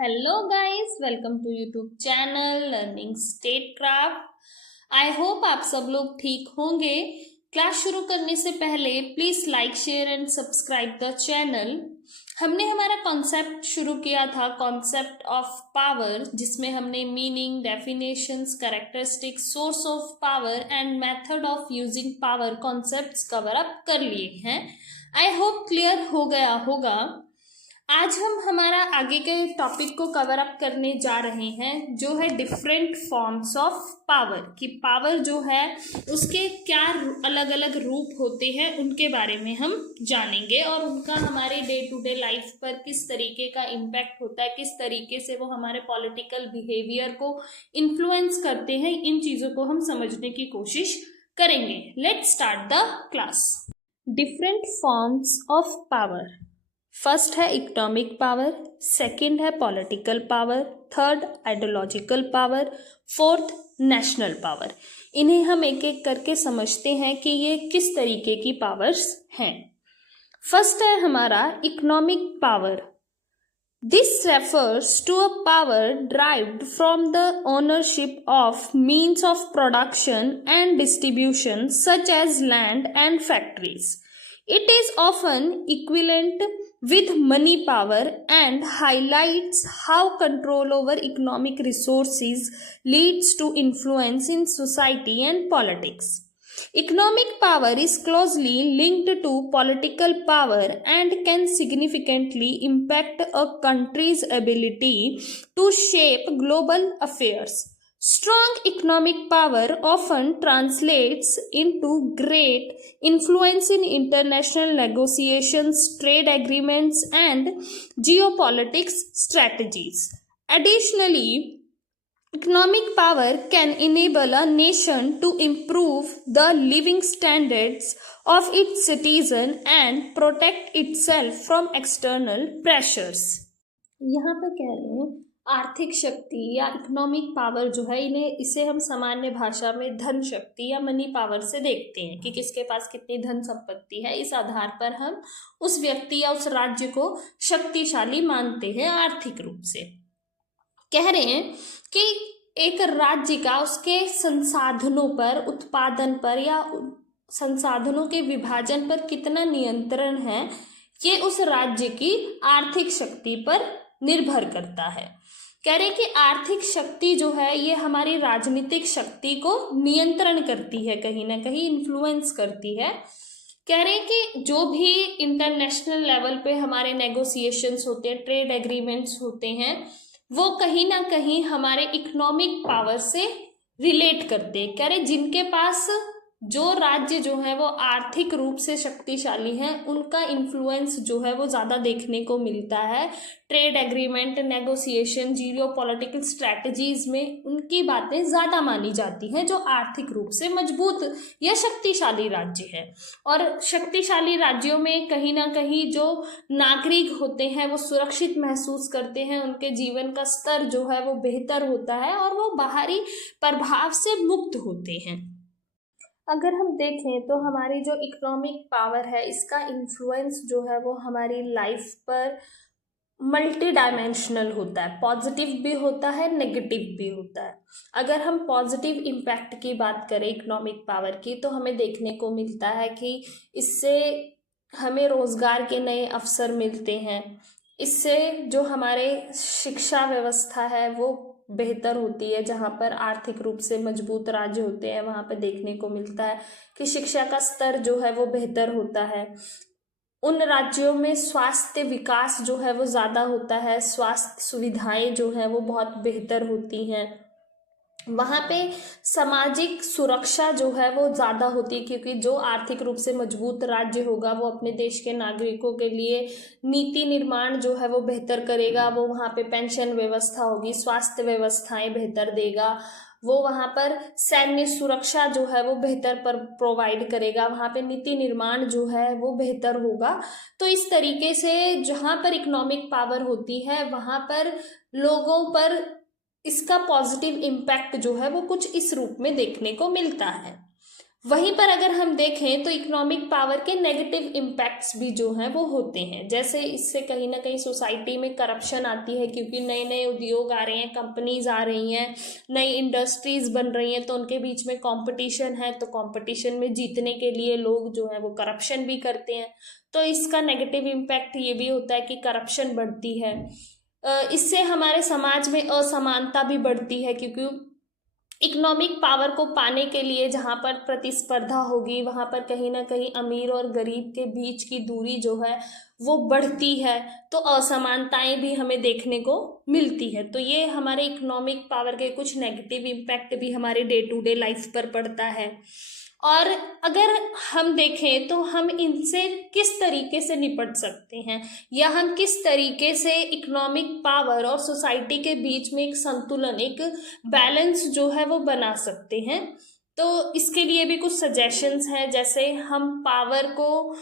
Hello guys, welcome to YouTube channel Learning Statecraft. I hope आप सब लोग ठीक होंगे। क्लास शुरू करने से पहले please like share and subscribe the channel. हमने हमारा कॉन्सेप्ट शुरू किया था, कॉन्सेप्ट ऑफ पावर, जिसमें हमने meaning, definitions, characteristics, source of power and method of using power concepts cover up कर लिए हैं। आई होप क्लियर हो गया होगा। आज हम हमारा आगे के टॉपिक को कवर अप करने जा रहे हैं, जो है डिफरेंट फॉर्म्स ऑफ पावर। कि पावर जो है उसके क्या अलग अलग रूप होते हैं, उनके बारे में हम जानेंगे और उनका हमारे डे टू डे लाइफ पर किस तरीके का इम्पैक्ट होता है, किस तरीके से वो हमारे पॉलिटिकल बिहेवियर को इन्फ्लुएंस करते हैं। इन चीज़ों को हम समझने की कोशिश करेंगे। Let's start the class. Different forms of power. First है इकोनॉमिक पावर, सेकंड है political power, third ideological power, fourth national power. इन्हें हम एक एक करके समझते हैं कि ये किस तरीके की पावर्स हैं। फर्स्ट है हमारा economic power. This refers to a power derived from the ownership of means of production and distribution such as land and factories. It is often equivalent with money power and highlights how control over economic resources leads to influence in society and politics. Economic power is closely linked to political power and can significantly impact a country's ability to shape global affairs. Strong economic power often translates into great influence in international negotiations, trade agreements, and geopolitics strategies. Additionally, economic power can enable a nation to improve the living standards of its citizens and protect itself from external pressures. यहाँ पर कह रहे हैं आर्थिक शक्ति या economic power जो है, इसे हम सामान्य भाषा में धन शक्ति या मनी पावर से देखते हैं कि किसके पास कितनी धन संपत्ति है। इस आधार पर हम उस व्यक्ति या उस राज्य को शक्तिशाली मानते हैं आर्थिक रूप से। कह रहे हैं कि एक राज्य का उसके संसाधनों पर, उत्पादन पर या संसाधनों के विभाजन पर कितना नियंत्रण है, ये उस राज्य की आर्थिक शक्ति पर निर्भर करता है। कह रहे कि आर्थिक शक्ति जो है ये हमारी राजनीतिक शक्ति को नियंत्रण करती है, कहीं ना कहीं इन्फ्लुएंस करती है। कह रहे कि जो भी इंटरनेशनल लेवल पे हमारे नेगोशिएशंस होते हैं, ट्रेड एग्रीमेंट्स होते हैं, वो कहीं ना कहीं हमारे इकोनॉमिक पावर से रिलेट करते हैं। कह रहे जिनके पास, जो राज्य जो है वो आर्थिक रूप से शक्तिशाली हैं, उनका इन्फ्लुएंस जो है वो ज़्यादा देखने को मिलता है। ट्रेड एग्रीमेंट, नेगोशिएशन, जियो पॉलिटिकल स्ट्रैटेजीज में उनकी बातें ज़्यादा मानी जाती हैं जो आर्थिक रूप से मजबूत या शक्तिशाली राज्य है। और शक्तिशाली राज्यों में कहीं ना कहीं जो नागरिक होते हैं वो सुरक्षित महसूस करते हैं, उनके जीवन का स्तर जो है वो बेहतर होता है और वो बाहरी प्रभाव से मुक्त होते हैं। अगर हम देखें तो हमारी जो इकोनॉमिक पावर है, इसका इन्फ्लुएंस जो है वो हमारी लाइफ पर मल्टी डायमेंशनल होता है। पॉजिटिव भी होता है, नेगेटिव भी होता है। अगर हम पॉजिटिव इम्पैक्ट की बात करें इकोनॉमिक पावर की, तो हमें देखने को मिलता है कि इससे हमें रोजगार के नए अवसर मिलते हैं। इससे जो हमारे शिक्षा व्यवस्था है वो बेहतर होती है। जहाँ पर आर्थिक रूप से मजबूत राज्य होते हैं, वहाँ पर देखने को मिलता है कि शिक्षा का स्तर जो है वो बेहतर होता है। उन राज्यों में स्वास्थ्य विकास जो है वो ज़्यादा होता है, स्वास्थ्य सुविधाएं जो है वो बहुत बेहतर होती हैं। वहाँ पे सामाजिक सुरक्षा जो है वो ज़्यादा होती है, क्योंकि जो आर्थिक रूप से मजबूत राज्य होगा वो अपने देश के नागरिकों के लिए नीति निर्माण जो है वो बेहतर करेगा। वो वहाँ पे पेंशन व्यवस्था होगी, स्वास्थ्य व्यवस्थाएं बेहतर देगा। वो वहाँ पर सैन्य सुरक्षा जो है वो बेहतर पर प्रोवाइड करेगा। वहाँ पे नीति निर्माण जो है वो बेहतर होगा। तो इस तरीके से जहाँ पर इकोनॉमिक पावर होती है, वहाँ पर लोगों पर इसका पॉजिटिव इम्पैक्ट जो है वो कुछ इस रूप में देखने को मिलता है। वहीं पर अगर हम देखें तो इकोनॉमिक पावर के नेगेटिव इम्पैक्ट्स भी जो हैं वो होते हैं। जैसे इससे कहीं ना कहीं सोसाइटी में करप्शन आती है, क्योंकि नए नए उद्योग आ रहे हैं, कंपनीज आ रही हैं, नई इंडस्ट्रीज बन रही हैं, तो उनके बीच में कंपटीशन है, तो कंपटीशन में जीतने के लिए लोग जो है वो करप्शन भी करते हैं। तो इसका नेगेटिव इम्पैक्ट ये भी होता है कि करप्शन बढ़ती है। इससे हमारे समाज में असमानता भी बढ़ती है, क्योंकि इकोनॉमिक पावर को पाने के लिए जहाँ पर प्रतिस्पर्धा होगी, वहाँ पर कहीं ना कहीं अमीर और गरीब के बीच की दूरी जो है वो बढ़ती है, तो असमानताएं भी हमें देखने को मिलती है। तो ये हमारे इकोनॉमिक पावर के कुछ नेगेटिव इम्पैक्ट भी हमारे डे टू डे लाइफ पर पड़ता है। और अगर हम देखें तो हम इनसे किस तरीके से निपट सकते हैं, या हम किस तरीके से इकोनॉमिक पावर और सोसाइटी के बीच में एक संतुलन, एक बैलेंस जो है वो बना सकते हैं। तो इसके लिए भी कुछ सजेशंस हैं। जैसे हम पावर को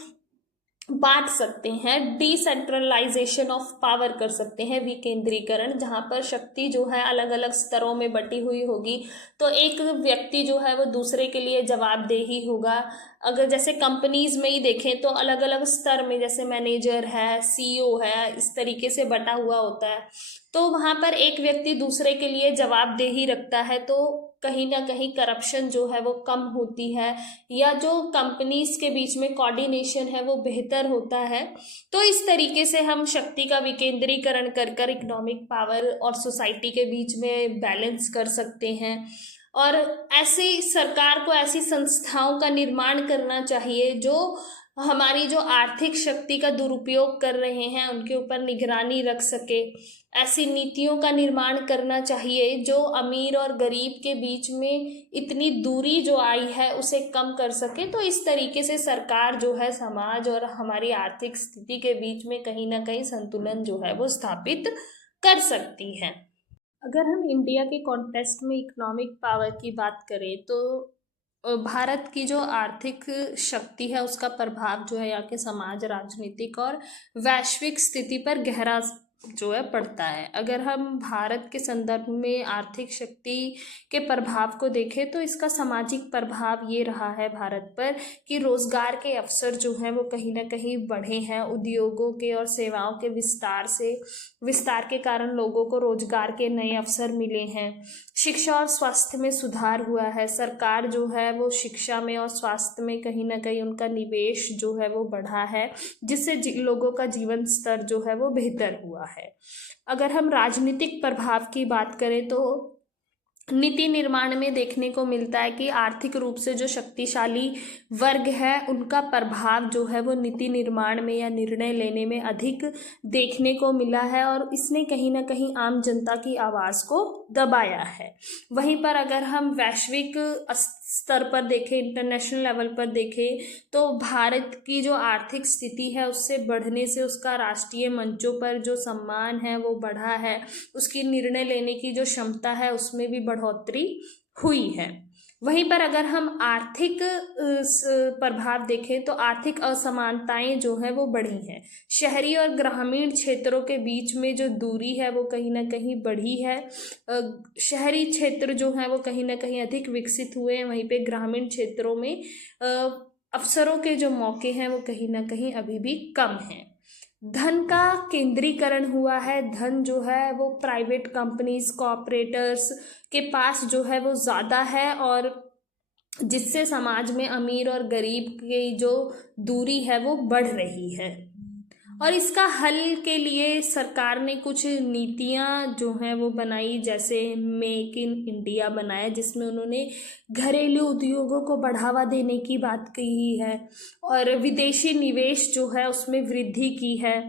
बांट सकते हैं, डिसेंट्रलाइजेशन ऑफ पावर कर सकते हैं, विकेंद्रीकरण, जहां पर शक्ति जो है अलग अलग स्तरों में बटी हुई होगी, तो एक व्यक्ति जो है वो दूसरे के लिए जवाबदेही होगा। अगर जैसे कंपनीज में ही देखें तो अलग अलग स्तर में, जैसे मैनेजर है, सीईओ है, इस तरीके से बटा हुआ होता है, तो वहां पर एक व्यक्ति दूसरे के लिए जवाबदेही रखता है, तो कहीं ना कहीं करप्शन जो है वो कम होती है, या जो कंपनीज के बीच में कोऑर्डिनेशन है वो बेहतर होता है। तो इस तरीके से हम शक्ति का विकेंद्रीकरण कर कर इकोनॉमिक पावर और सोसाइटी के बीच में बैलेंस कर सकते हैं। और ऐसे सरकार को ऐसी संस्थाओं का निर्माण करना चाहिए जो हमारी जो आर्थिक शक्ति का दुरुपयोग कर रहे हैं उनके ऊपर निगरानी रख सके। ऐसी नीतियों का निर्माण करना चाहिए जो अमीर और गरीब के बीच में इतनी दूरी जो आई है उसे कम कर सके। तो इस तरीके से सरकार जो है समाज और हमारी आर्थिक स्थिति के बीच में कहीं ना कहीं संतुलन जो है वो स्थापित कर सकती है। अगर हम इंडिया के कॉन्टेक्स्ट में इकोनॉमिक पावर की बात करें तो भारत की जो आर्थिक शक्ति है उसका प्रभाव जो है यहाँ के समाज, राजनीतिक और वैश्विक स्थिति पर गहरा जो है पड़ता है। अगर हम भारत के संदर्भ में आर्थिक शक्ति के प्रभाव को देखें तो इसका सामाजिक प्रभाव ये रहा है भारत पर कि रोजगार के अवसर जो हैं वो कहीं ना कहीं बढ़े हैं। उद्योगों के और सेवाओं के विस्तार के कारण लोगों को रोजगार के नए अवसर मिले हैं। शिक्षा और स्वास्थ्य में सुधार हुआ है। सरकार जो है वो शिक्षा में और स्वास्थ्य में कहीं ना कहीं उनका निवेश जो है वो बढ़ा है, जिससे लोगों का जीवन स्तर जो है वो बेहतर हुआ है। अगर हम राजनीतिक प्रभाव की बात करें तो नीति निर्माण में देखने को मिलता है कि आर्थिक रूप से जो शक्तिशाली वर्ग है उनका प्रभाव जो है वो नीति निर्माण में या निर्णय लेने में अधिक देखने को मिला है, और इसने कहीं ना कहीं आम जनता की आवाज़ को दबाया है। वहीं पर अगर हम वैश्विक स्तर पर देखें, इंटरनेशनल लेवल पर देखें, तो भारत की जो आर्थिक स्थिति है उससे बढ़ने से उसका राष्ट्रीय मंचों पर जो सम्मान है वो बढ़ा है, उसकी निर्णय लेने की जो क्षमता है उसमें भी बढ़ोतरी हुई है। वहीं पर अगर हम आर्थिक प्रभाव देखें तो आर्थिक असमानताएं जो है वो बढ़ी हैं। शहरी और ग्रामीण क्षेत्रों के बीच में जो दूरी है वो कहीं ना कहीं बढ़ी है। शहरी क्षेत्र जो है वो कहीं ना कहीं अधिक विकसित हुए हैं, वहीं पे ग्रामीण क्षेत्रों में अवसरों के जो मौके हैं वो कहीं ना कहीं अभी भी कम हैं। धन का केंद्रीकरण हुआ है। धन जो है वो प्राइवेट कंपनीज, कॉर्पोरेटर्स के पास जो है वो ज़्यादा है, और जिससे समाज में अमीर और गरीब की जो दूरी है वो बढ़ रही है। और इसका हल के लिए सरकार ने कुछ नीतियां जो हैं वो बनाई, जैसे मेक इन इंडिया बनाया, जिसमें उन्होंने घरेलू उद्योगों को बढ़ावा देने की बात कही है, और विदेशी निवेश जो है उसमें वृद्धि की है।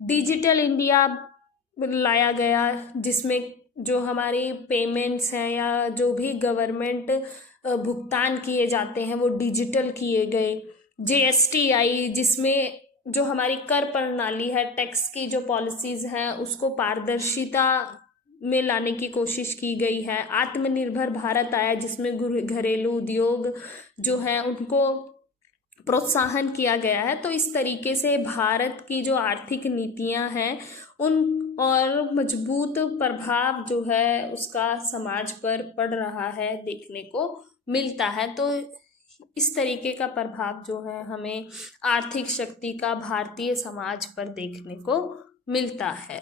डिजिटल इंडिया लाया गया, जिसमें जो हमारी पेमेंट्स हैं या जो भी गवर्नमेंट भुगतान किए जाते हैं वो डिजिटल किए गए। जीएसटी आई, जिसमें जो हमारी कर प्रणाली है, टैक्स की जो पॉलिसीज हैं उसको पारदर्शिता में लाने की कोशिश की गई है। आत्मनिर्भर भारत आया, जिसमें घरेलू उद्योग जो है उनको प्रोत्साहन किया गया है। तो इस तरीके से भारत की जो आर्थिक नीतियां हैं उन और मजबूत प्रभाव जो है उसका समाज पर पड़ रहा है, देखने को मिलता है। तो इस तरीके का प्रभाव जो है हमें आर्थिक शक्ति का भारतीय समाज पर देखने को मिलता है।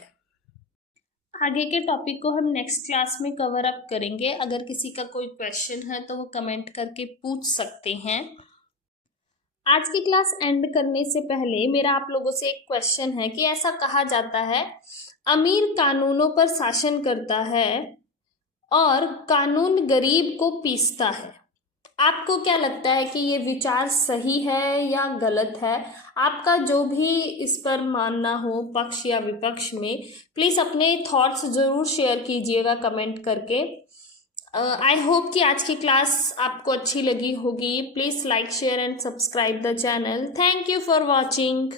आगे के टॉपिक को हम नेक्स्ट क्लास में कवर अप करेंगे। अगर किसी का कोई क्वेश्चन है तो वो कमेंट करके पूछ सकते हैं। आज की क्लास एंड करने से पहले मेरा आप लोगों से एक क्वेश्चन है कि ऐसा कहा जाता है अमीर कानूनों पर शासन करता है और कानून गरीब को पीसता है। आपको क्या लगता है कि ये विचार सही है या गलत है? आपका जो भी इस पर मानना हो पक्ष या विपक्ष में, प्लीज़ अपने थॉट्स ज़रूर शेयर कीजिएगा कमेंट करके। आई होप कि आज की क्लास आपको अच्छी लगी होगी। Please like share and subscribe the channel. Thank you for watching.